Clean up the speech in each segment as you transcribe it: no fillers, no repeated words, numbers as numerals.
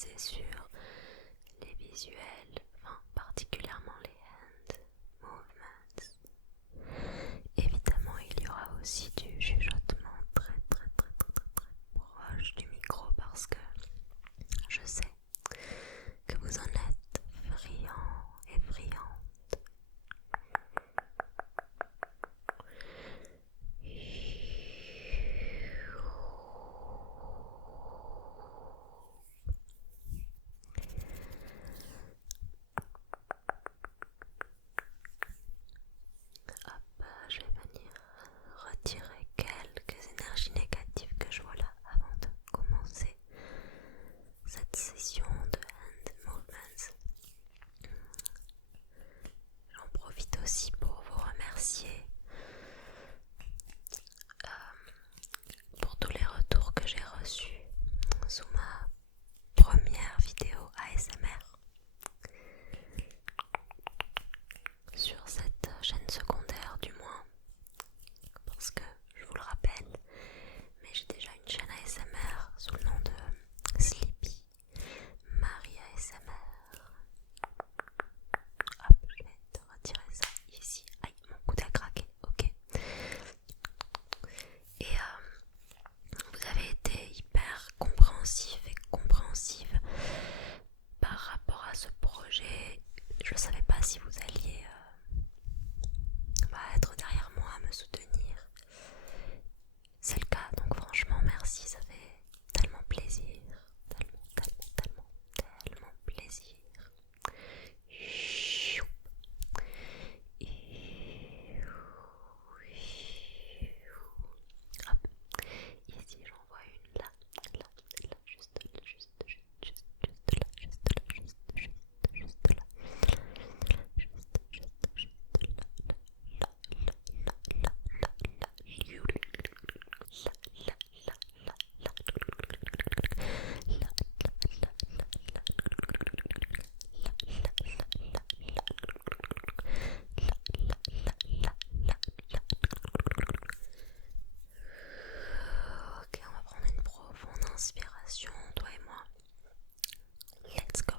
basé sur les visuels, particulièrement les hand movements. Évidemment, il y aura aussi du chuchotement très proche du micro parce que je sais que vous en êtes friands et friandes. Hop, je vais venir retirer quelques énergies négatives que je vois là avant de commencer cette session de hand movements. J'en profite aussi pour vous remercier pour tous les retours que j'ai reçus sous ma première vidéo ASMR sur cette chaîne secondaire du moins, parce que je vous le rappelle, mais j'ai déjà une chaîne ASMR sous le nom de Sleepy Marie ASMR. Hop, je vais te retirer ça ici. Aïe, mon coude a craqué, ok. Et vous avez été hyper compréhensif et compréhensive par rapport à ce projet. Je ne savais pas si vous alliez être derrière moi, me soutenir. C'est le cas, donc franchement merci, ça fait tellement plaisir. Tellement plaisir. Hop, ici j'en vois une là, juste là, juste là, juste là, Ok, on va prendre une profonde inspiration, toi et moi. Let's go.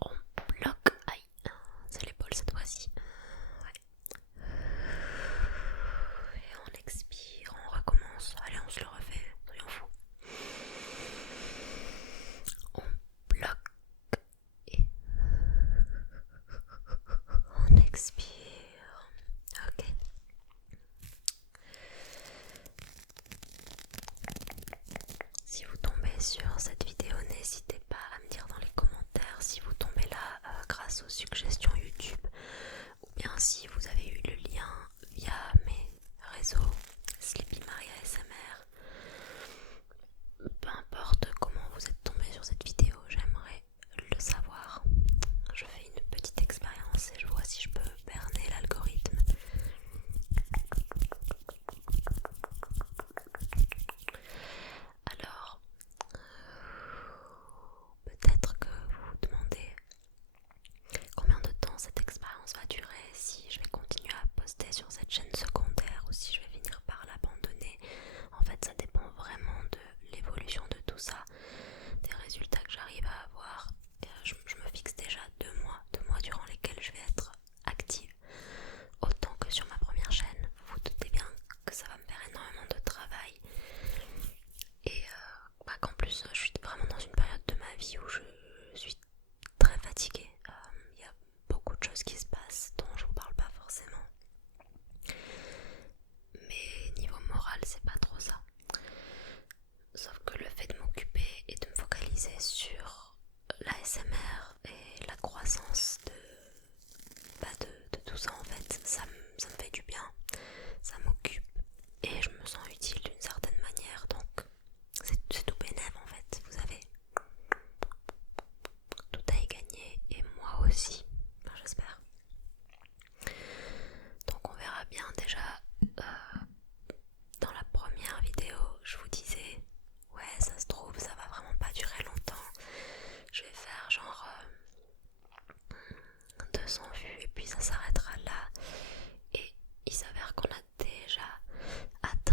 On bloque. Aïe, c'est l'épaule cette fois-ci. Ouais. Et on expire, on recommence. Allez, on se le refait, soyons fous. On bloque et on expire. Ok. Si vous tombez sur cette vidéo, n'hésitez pas à me dire dans les commentaires si vous tombez là grâce aux suggestions YouTube ou bien si vous avez eu le lien via mes réseaux Sleepy Marie ASMR. Peu importe comment vous êtes tombé sur cette vidéo, j'aimerais le savoir. Je fais une petite expérience et je vois si je peux berner l'algorithme. Alors, peut-être que vous vous demandez combien de temps cette expérience va durer, si je vais continuer à poster sur cette chaîne secondaire ou si je vais finir par l'abandonner. En fait, ça dépend vraiment de l'évolution de tout ça, des résultats que j'arrive à avoir. Je me fixe déjà 2 mois durant lesquels je vais être active, autant que sur ma première chaîne. Vous vous doutez bien que ça va me faire énormément de travail et qu'en plus je suis vraiment dans une période de ma vie où je suis très fatiguée. Il y a beaucoup de choses qui se passent dont je vous parle pas forcément, mais niveau moral c'est pas trop ça. Sauf que le fait de m'occuper et de me focaliser sur l'ASMR et la croissance de tout ça, en fait, ça me fait du bien, ça m'occupe et je me sens utile d'une certaine manière, donc c'est tout bénef en fait, vous savez. Tout a y gagné et moi aussi, j'espère. Donc on verra bien déjà. Dans la première vidéo, je vous disais, ouais, ça se trouve, ça va vraiment pas durer longtemps. Je vais faire genre 200 vues et puis ça s'arrêtera là. Et il s'avère qu'on a déjà atteint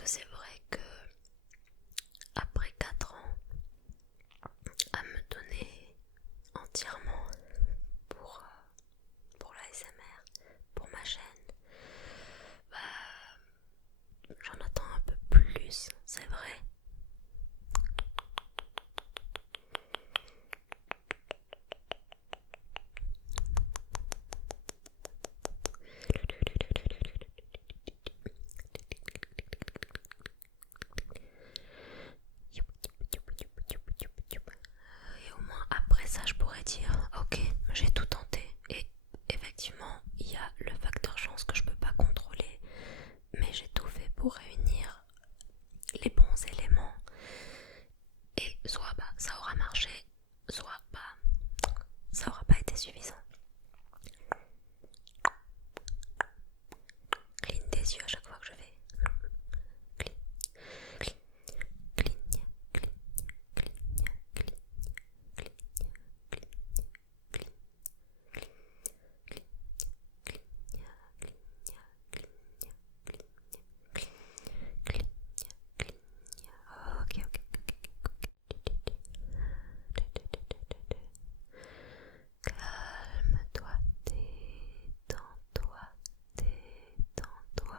que c'est vrai que après 4 ans à me donner entièrement pour l'ASMR, pour ma chaîne, j'en attends un peu plus, c'est vrai. Et au moins après ça je pourrais dire ok, j'ai tout tenté. Et effectivement il y a le facteur chance que je peux pas contrôler, mais j'ai tout fait pour réunir les bons éléments. Et soit ça aura marché, soit ça aura pas été suffisant. Cligne des yeux à chaque fois que je vais. Cligne, cligne, cligne, cligne, cligne, cligne, cligne, cligne, cligne, ok. Calme-toi, détends-toi, détends-toi,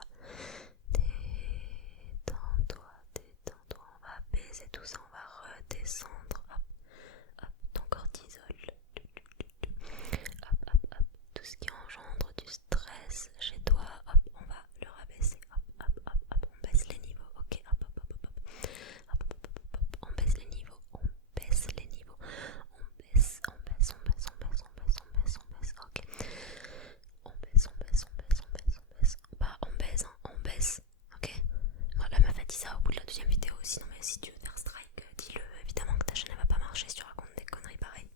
détends-toi, détends-toi. On va apaiser tout ça, on va redescendre. Hop, hop, ton cortisol. Hop, hop, hop. Tout ce qui engendre du stress chez toi, hop, on va le rabaisser. Hop, hop, hop, hop, on baisse les niveaux. Ok, hop, hop, hop, hop, hop. Hop, hop, hop, hop, hop. On baisse les niveaux, on baisse les niveaux. On baisse, on baisse, on baisse, on baisse, on baisse, on baisse, on baisse. Ok. On baisse, on baisse, on baisse, on baisse, on baisse. Bah, on baisse, hein, on baisse. Ok. La meuf a dit ça au bout de la deuxième vidéo aussi. Non, mais si tu veux faire strike, dis-le. Évidemment que ta chaîne elle va pas marcher si tu racontes des conneries pareilles.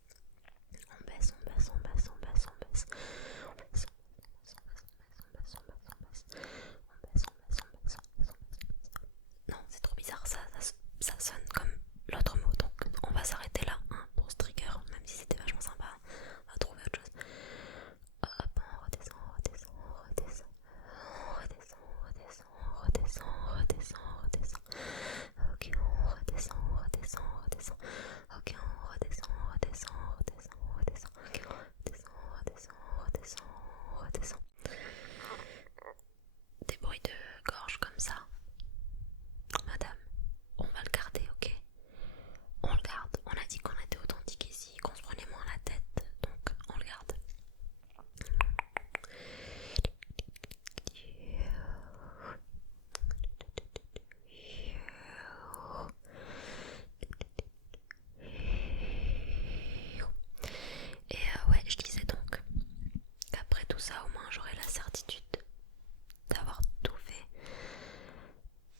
On baisse, on baisse, on baisse, on baisse, on baisse. On baisse, on baisse, on baisse, on baisse, on baisse, on baisse, on baisse. On baisse, on baisse, on baisse, on baisse, on baisse. Non, c'est trop bizarre, ça sonne comme l'autre mot. Donc on va s'arrêter là hein, pour ce trigger, même si c'était vachement sympa. On va trouver autre chose. Hop, on redescend, on redescend, on redescend. On redescend, on redescend, on redescend, on redescend, on redescend. Ok, on redescend, on redescend, on redescend. Ok, on redescend, on redescend, on redescend, on redescend. Ok, on redescend, on redescend, on redescend, on redescend. Des bruits de gorge comme ça. Madame, on va le garder, ok? On le garde. On a dit qu'on était authentique ici, qu'on se prenait moins la tête, donc on le garde. Et ouais, je disais donc qu'après tout ça, au moins j'aurai la certitude d'avoir tout fait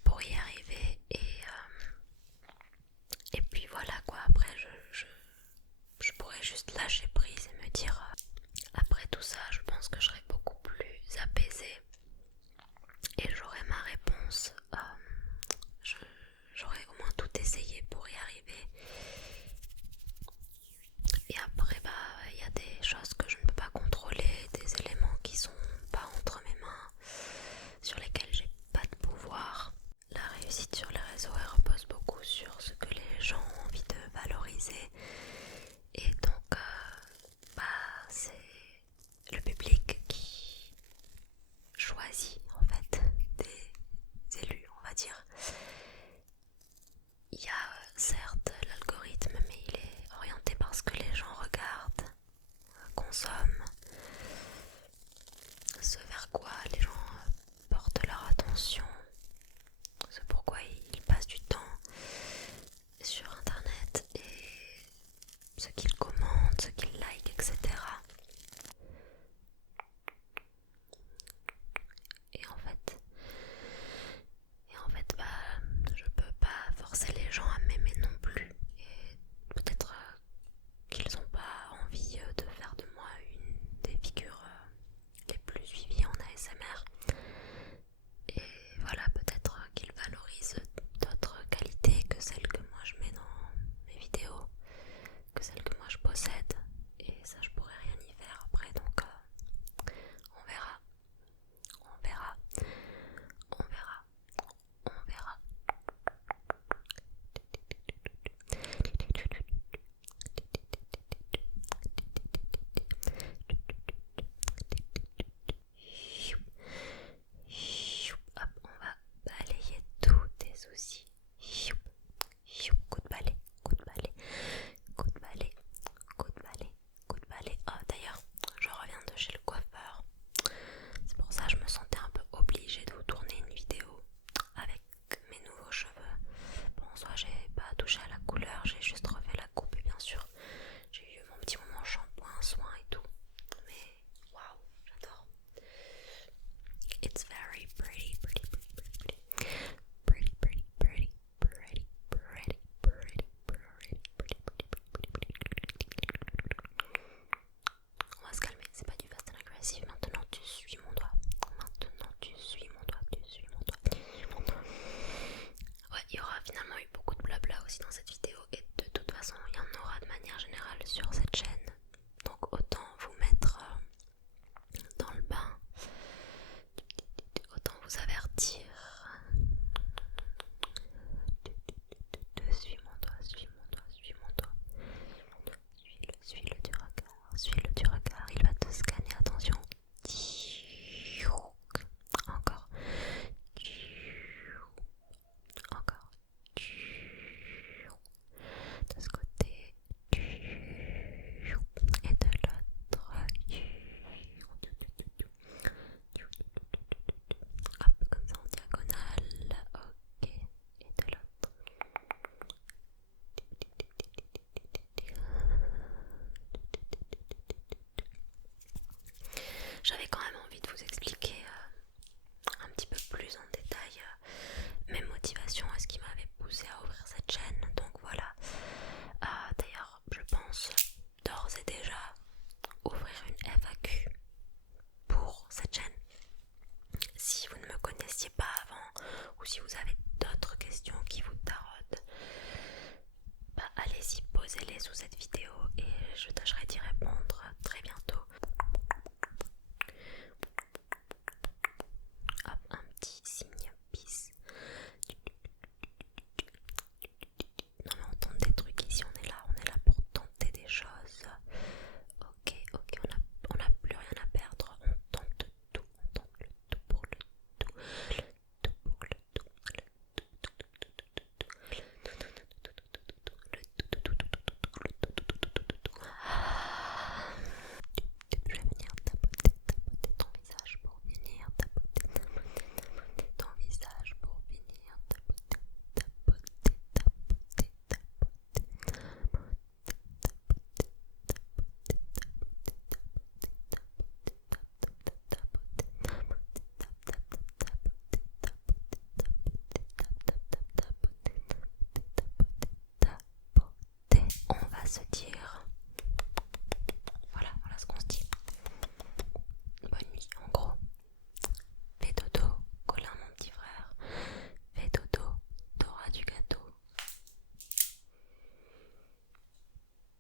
pour y arriver. Et puis voilà quoi, après je pourrais juste lâcher prise et me dire après tout ça, je pense que je serai beaucoup plus apaisée et j'aurai ma réponse. J'aurai au moins tout essayé pour y arriver. Et après, il y a des choses que je ne peux pas contrôler, des éléments qui sont pas entre mes mains, sur lesquels j'ai pas de pouvoir. La réussite sur les réseaux, elle repose beaucoup sur ce que les gens ont envie de valoriser. Et donc, c'est le public qui choisit en fait des élus, on va dire. Il y a certes l'algorithme, mais il est orienté par ce que les gens regardent, consomment, ce vers quoi les gens portent leur attention, ce pourquoi Il y aura finalement eu beaucoup de blabla aussi dans cette vidéo et de toute façon il y en aura de manière générale sur cette chaîne. Donc autant vous mettre dans le bain, autant vous avertir. Suis mon doigt, suis mon doigt, suis mon doigt. Suis-le du regard, suis-le du regard. Il va te scanner, attention. Encore. Encore. De ce côté. Et de l'autre. Hop, comme ça en diagonale. Ok. Et de l'autre. J'avais quand même envie de vous expliquer un petit peu plus en détail mes motivations et ce qui m'avait poussé à ouvrir cette chaîne. Donc voilà. D'ailleurs, je pense d'ores et déjà ouvrir une FAQ pour cette chaîne. Si vous ne me connaissiez pas avant ou si vous avez d'autres questions qui vous taraudent, allez-y, posez-les sous cette vidéo et je tâcherai d'y répondre très bientôt.